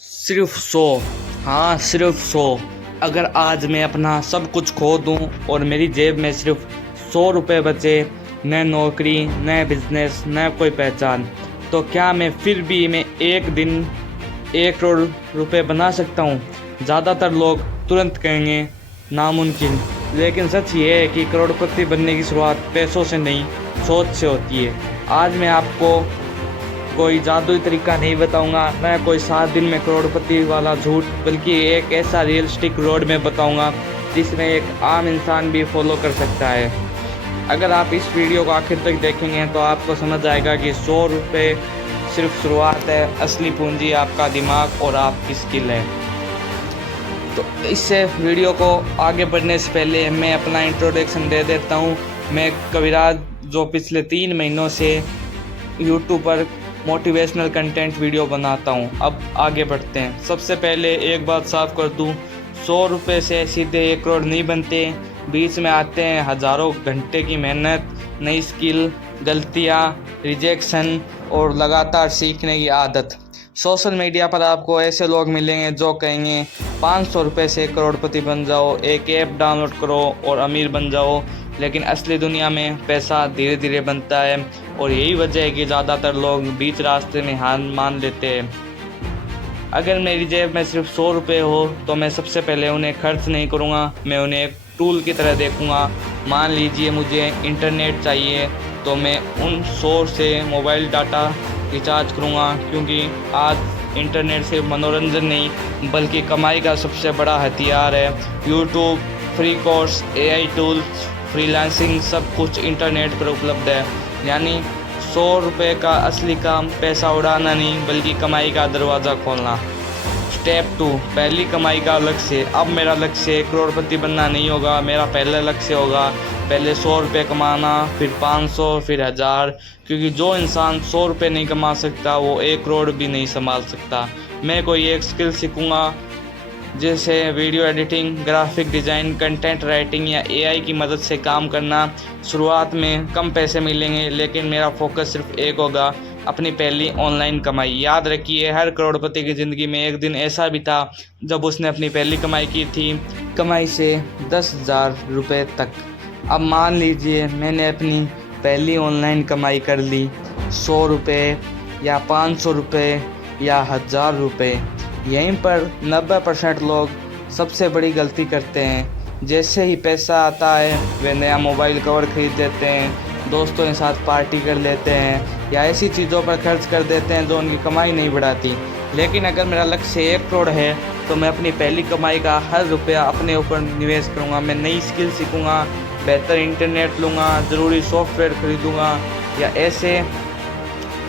सिर्फ 100। हाँ, सिर्फ 100। अगर आज मैं अपना सब कुछ खो दूँ और मेरी जेब में सिर्फ 100 रुपये बचे, न नौकरी, न बिजनेस, न कोई पहचान, तो क्या मैं फिर भी एक दिन 1 करोड़ रुपए बना सकता हूँ? ज़्यादातर लोग तुरंत कहेंगे नामुमकिन, लेकिन सच ये है कि करोड़पति बनने की शुरुआत पैसों से नहीं, सोच से होती है। आज मैं आपको कोई जादुई तरीका नहीं बताऊंगा, मैं कोई 7 दिन में करोड़पति वाला झूठ, बल्कि एक ऐसा रियलिस्टिक रोड में बताऊंगा जिसमें एक आम इंसान भी फॉलो कर सकता है। अगर आप इस वीडियो को आखिर तक देखेंगे तो आपको समझ आएगा कि 100 रुपये सिर्फ शुरुआत है, असली पूंजी आपका दिमाग और आपकी स्किल है। तो इससे वीडियो को आगे बढ़ने से पहले मैं अपना इंट्रोडक्शन दे देता हूँ। मैं कविराज, जो पिछले 3 महीनों से यूट्यूब पर मोटिवेशनल कंटेंट वीडियो बनाता हूँ। अब आगे बढ़ते हैं। सबसे पहले एक बात साफ कर दूँ, 100 रुपये से सीधे 1 करोड़ नहीं बनते। बीच में आते हैं हज़ारों घंटे की मेहनत, नई स्किल, गलतियाँ, रिजेक्शन और लगातार सीखने की आदत। सोशल मीडिया पर आपको ऐसे लोग मिलेंगे जो कहेंगे 500 रुपये से 1 करोड़पति बन जाओ, एक ऐप डाउनलोड करो और अमीर बन जाओ। लेकिन असली दुनिया में पैसा धीरे धीरे बनता है, और यही वजह है कि ज़्यादातर लोग बीच रास्ते में हार मान लेते हैं। अगर मेरी जेब में सिर्फ 100 रुपये हो तो मैं सबसे पहले उन्हें खर्च नहीं करूँगा, मैं उन्हें एक टूल की तरह देखूँगा। मान लीजिए मुझे इंटरनेट चाहिए, तो मैं उन 100 से मोबाइल डाटा रिचार्ज करूँगा, क्योंकि आज इंटरनेट से मनोरंजन नहीं बल्कि कमाई का सबसे बड़ा हथियार है। YouTube, free course, AI tools, freelancing, सब कुछ इंटरनेट पर उपलब्ध है। यानी 100 रुपये का असली काम पैसा उड़ाना नहीं बल्कि कमाई का दरवाज़ा खोलना। स्टेप 2, पहली कमाई का लक्ष्य। अब मेरा लक्ष्य करोड़पति बनना नहीं होगा, मेरा पहला लक्ष्य होगा पहले 100 रुपये कमाना, फिर 500, फिर 1000, क्योंकि जो इंसान 100 रुपये नहीं कमा सकता वो 1 करोड़ भी नहीं संभाल सकता। मैं कोई एक स्किल सीखूँगा, जैसे video editing, graphic design, content writing या AI की मदद से काम करना। शुरुआत में कम पैसे मिलेंगे, लेकिन मेरा फोकस सिर्फ एक होगा, अपनी पहली ऑनलाइन कमाई। याद रखिए, हर करोड़पति की ज़िंदगी में एक दिन ऐसा भी था जब उसने अपनी पहली कमाई की थी, कमाई से 10,000 रुपये तक। अब मान लीजिए मैंने अपनी पहली ऑनलाइन कमाई कर ली, 100 रुपये या 500 रुपये या 1000 रुपये। यहीं पर 90% लोग सबसे बड़ी गलती करते हैं। जैसे ही पैसा आता है वे नया मोबाइल कवर खरीद लेते हैं, दोस्तों के साथ पार्टी कर लेते हैं या ऐसी चीज़ों पर खर्च कर देते हैं जो उनकी कमाई नहीं बढ़ाती। लेकिन अगर मेरा लक्ष्य 1 करोड़ है तो मैं अपनी पहली कमाई का हर रुपया अपने ऊपर निवेश करूँगा। मैं नई स्किल सीखूँगा, बेहतर इंटरनेट लूँगा, ज़रूरी सॉफ्टवेयर खरीदूँगा या ऐसे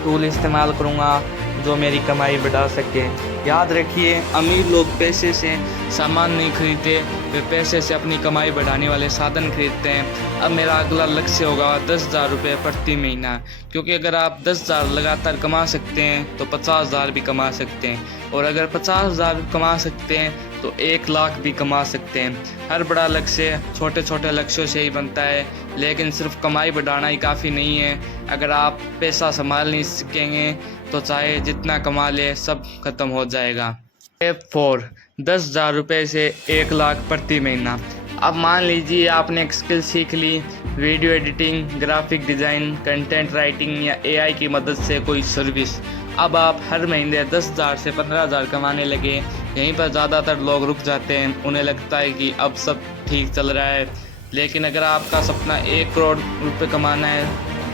टूल इस्तेमाल करूँगा जो मेरी कमाई बढ़ा सके। याद रखिए, अमीर लोग पैसे से सामान नहीं खरीदते, वे पैसे से अपनी कमाई बढ़ाने वाले साधन खरीदते हैं। अब मेरा अगला लक्ष्य होगा 10,000 रुपये प्रति महीना, क्योंकि अगर आप 10,000 लगातार कमा सकते हैं तो 50,000 भी कमा सकते हैं, और अगर 50,000 कमा सकते हैं तो 1 लाख भी कमा सकते हैं। हर बड़ा लक्ष्य छोटे छोटे लक्ष्यों से ही बनता है, लेकिन सिर्फ कमाई बढ़ाना ही काफ़ी नहीं है। अगर आप पैसा संभाल नहीं सीखेंगे तो चाहे जितना कमा ले सब खत्म हो जाएगा। स्टेप 4, 10,000 रुपये से 1 लाख प्रति महीना। अब मान लीजिए आपने एक स्किल सीख ली, video editing, graphic design, content writing या AI की मदद से कोई सर्विस। अब आप हर महीने 10,000 से 15,000 कमाने लगे। यहीं पर ज़्यादातर लोग रुक जाते हैं, उन्हें लगता है कि अब सब ठीक चल रहा है। लेकिन अगर आपका सपना 1 करोड़ रुपये कमाना है,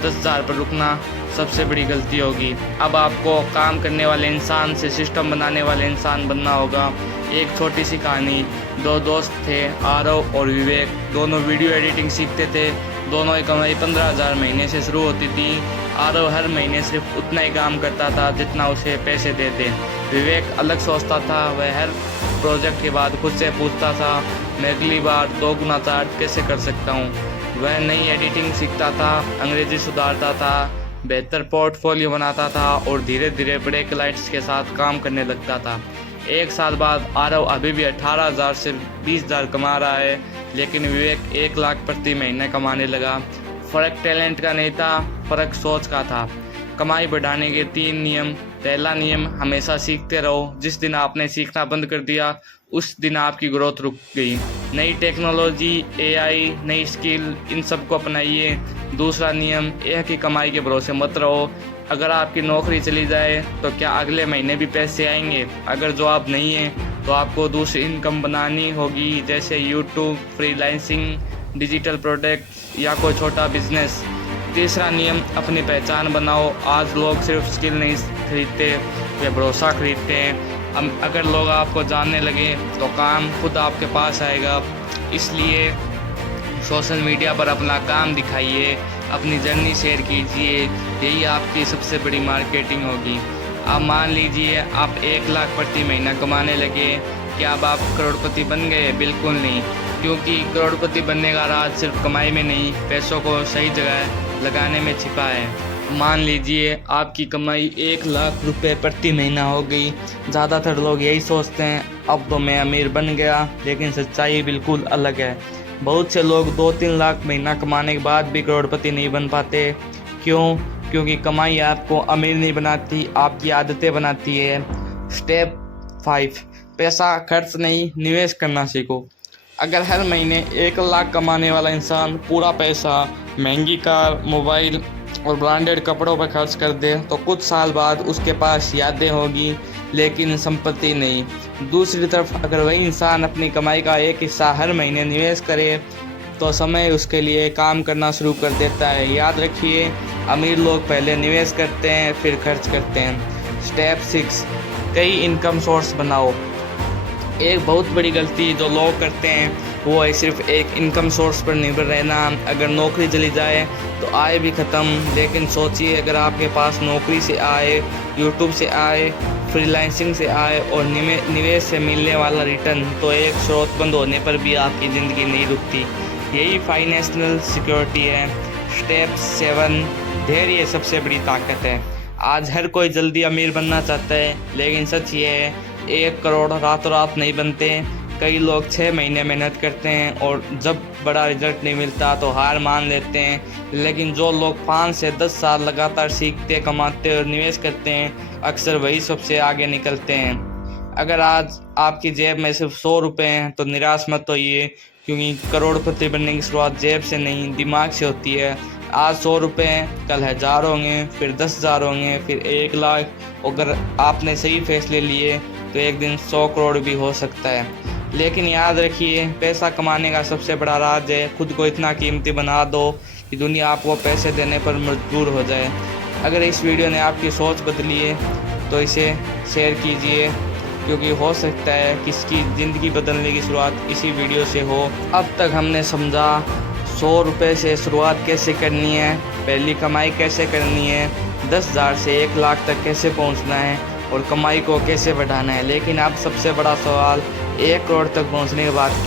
10,000 पर रुकना सबसे बड़ी गलती होगी। अब आपको काम करने वाले इंसान से सिस्टम बनाने वाले इंसान बनना होगा। एक छोटी सी कहानी, 2 दोस्त थे, आरव और विवेक। दोनों वीडियो एडिटिंग सीखते थे। दोनों की कमाई 15,000 महीने से शुरू होती थी। आरव हर महीने सिर्फ उतना ही काम करता था जितना उसे पैसे देते। विवेक अलग सोचता था, वह हर प्रोजेक्ट के बाद खुद से पूछता था, मैं अगली बार 2 गुना चार्ज कैसे कर सकता हूँ। वह नई एडिटिंग सीखता था, अंग्रेजी सुधारता था, बेहतर पोर्टफोलियो बनाता था और धीरे धीरे बड़े क्लाइंट्स के साथ काम करने लगता था। 1 साल बाद आरव अभी भी 18,000 से 20,000 कमा रहा है, लेकिन विवेक 1 लाख प्रति महीने कमाने लगा। फ़र्क टैलेंट का नहीं था, फ़र्क सोच का था। कमाई बढ़ाने के 3 नियम। पहला नियम, हमेशा सीखते रहो। जिस दिन आपने सीखना बंद कर दिया उस दिन आपकी ग्रोथ रुक गई। नई टेक्नोलॉजी, एआई, नई स्किल, इन सब को अपनाइए। दूसरा नियम यह कि कमाई के भरोसे मत रहो। अगर आपकी नौकरी चली जाए तो क्या अगले महीने भी पैसे आएंगे? अगर जवाब नहीं है तो आपको दूसरी इनकम बनानी होगी, जैसे यूट्यूब, फ्रीलांसिंग, डिजिटल प्रोडक्ट या कोई छोटा बिजनेस। तीसरा नियम, अपनी पहचान बनाओ। आज लोग सिर्फ स्किल नहीं खरीदते, वे भरोसा खरीदते हैं। अगर लोग आपको जानने लगे तो काम खुद आपके पास आएगा। इसलिए सोशल मीडिया पर अपना काम दिखाइए, अपनी जर्नी शेयर कीजिए। यही आपकी सबसे बड़ी मार्केटिंग होगी। अब मान लीजिए आप 1 लाख प्रति महीना कमाने लगे, क्या अब आप करोड़पति बन गए? बिल्कुल नहीं, क्योंकि करोड़पति बनने का राज सिर्फ कमाई में नहीं, पैसों को सही जगह लगाने में छिपा है। मान लीजिए आपकी कमाई 1 लाख रुपए प्रति महीना हो गई। ज़्यादातर लोग यही सोचते हैं अब तो मैं अमीर बन गया, लेकिन सच्चाई बिल्कुल अलग है। बहुत से लोग 2-3 लाख महीना कमाने के बाद भी करोड़पति नहीं बन पाते। क्यों? क्योंकि कमाई आपको अमीर नहीं बनाती, आपकी आदतें बनाती है। स्टेप 5, पैसा खर्च नहीं, निवेश करना सीखो। अगर हर महीने 1 लाख कमाने वाला इंसान पूरा पैसा महंगी कार, मोबाइल और ब्रांडेड कपड़ों पर खर्च कर दे तो कुछ साल बाद उसके पास यादें होगी, लेकिन संपत्ति नहीं। दूसरी तरफ अगर वही इंसान अपनी कमाई का एक हिस्सा हर महीने निवेश करे तो समय उसके लिए काम करना शुरू कर देता है। याद रखिए, अमीर लोग पहले निवेश करते हैं फिर खर्च करते हैं। स्टेप 6, कई इनकम सोर्स बनाओ। एक बहुत बड़ी गलती जो लोग करते हैं वो है सिर्फ एक इनकम सोर्स पर निर्भर रहना। अगर नौकरी चली जाए तो आय भी ख़त्म। लेकिन सोचिए, अगर आपके पास नौकरी से आए, यूट्यूब से आए, फ्रीलांसिंग से आए और निवेश से मिलने वाला रिटर्न, तो एक स्रोत बंद होने पर भी आपकी ज़िंदगी नहीं रुकती। यही फाइनेंशियल सिक्योरिटी है। स्टेप 7, धैर्य सबसे बड़ी ताकत है। आज हर कोई जल्दी अमीर बनना चाहता है, लेकिन सच ये है 1 करोड़ रातों रात नहीं बनते। कई लोग 6 महीने मेहनत करते हैं और जब बड़ा रिजल्ट नहीं मिलता तो हार मान लेते हैं। लेकिन जो लोग 5 से 10 साल लगातार सीखते, कमाते और निवेश करते हैं, अक्सर वही सबसे आगे निकलते हैं। अगर आज आपकी जेब में सिर्फ 100 रुपये हैं तो निराश मत होइए, क्योंकि करोड़पति बनने की शुरुआत जेब से नहीं, दिमाग से होती है। आज 100 रुपये हैं, कल 1000 होंगे, फिर 10,000 होंगे, फिर 1 लाख। अगर आपने सही फैसले लिए तो एक दिन 100 करोड़ भी हो सकता है। लेकिन याद रखिए, पैसा कमाने का सबसे बड़ा राज है खुद को इतना कीमती बना दो कि दुनिया आपको पैसे देने पर मजबूर हो जाए। अगर इस वीडियो ने आपकी सोच बदली है तो इसे शेयर कीजिए, क्योंकि हो सकता है किसकी ज़िंदगी बदलने की शुरुआत इसी वीडियो से हो। अब तक हमने समझा 100 रुपये से शुरुआत कैसे करनी है, पहली कमाई कैसे करनी है, 10,000 से 1 लाख तक कैसे पहुंचना है और कमाई को कैसे बढ़ाना है। लेकिन अब सबसे बड़ा सवाल, 1 करोड़ तक पहुंचने के बाद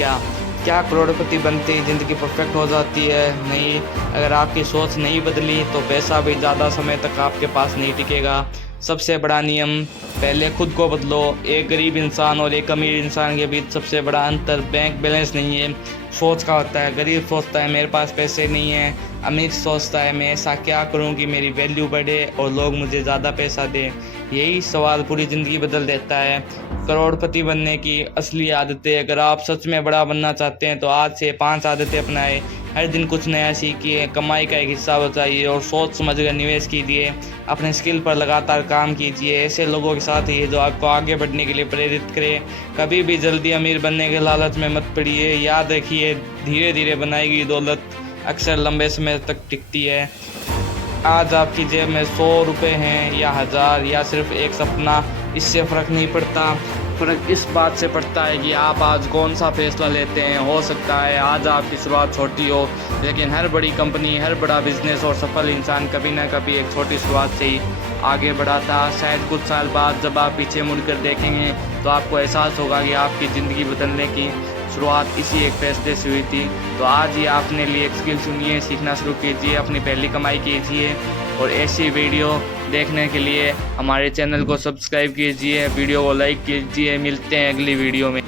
क्या करोड़पति बनते ही ज़िंदगी परफेक्ट हो जाती है? नहीं। अगर आपकी सोच नहीं बदली तो पैसा भी ज़्यादा समय तक आपके पास नहीं टिकेगा। सबसे बड़ा नियम, पहले खुद को बदलो। एक गरीब इंसान और एक अमीर इंसान के बीच सबसे बड़ा अंतर बैंक बैलेंस नहीं है, सोच का होता है। गरीब सोचता है मेरे पास पैसे नहीं है, अमीर सोचता है मैं ऐसा क्या करूं कि मेरी वैल्यू बढ़े और लोग मुझे ज़्यादा पैसा दें। यही सवाल पूरी ज़िंदगी बदल देता है। करोड़पति बनने की असली आदतें, अगर आप सच में बड़ा बनना चाहते हैं तो आज से 5 आदतें अपनाएं। हर दिन कुछ नया सीखिए, कमाई का एक हिस्सा बचाइए और सोच समझकर निवेश कीजिए। अपने स्किल पर लगातार काम कीजिए। ऐसे लोगों के साथ ही जो आपको आगे बढ़ने के लिए प्रेरित करें। कभी भी जल्दी अमीर बनने के लालच में मत पड़िए। याद रखिए, धीरे धीरे बनाई गई दौलत अक्सर लंबे समय तक टिकती है। आज आपकी जेब में 100 रुपये हैं या 1000 या सिर्फ एक सपना, इससे फ़र्क नहीं पड़ता। फ़र्क इस बात से पड़ता है कि आप आज कौन सा फैसला लेते हैं। हो सकता है आज आपकी शुरुआत छोटी हो, लेकिन हर बड़ी कंपनी, हर बड़ा बिजनेस और सफल इंसान कभी ना कभी एक छोटी शुरुआत से ही आगे बढ़ा था। शायद कुछ साल बाद जब आप पीछे मुड़कर देखेंगे तो आपको एहसास होगा कि आपकी ज़िंदगी बदलने की शुरुआत इसी एक फैसले से हुई थी। तो आज ही आपने लिए एक स्किल चुनिए, सीखना शुरू कीजिए, अपनी पहली कमाई कीजिए। और ऐसी वीडियो देखने के लिए हमारे चैनल को सब्सक्राइब कीजिए, वीडियो को लाइक कीजिए। मिलते हैं अगली वीडियो में।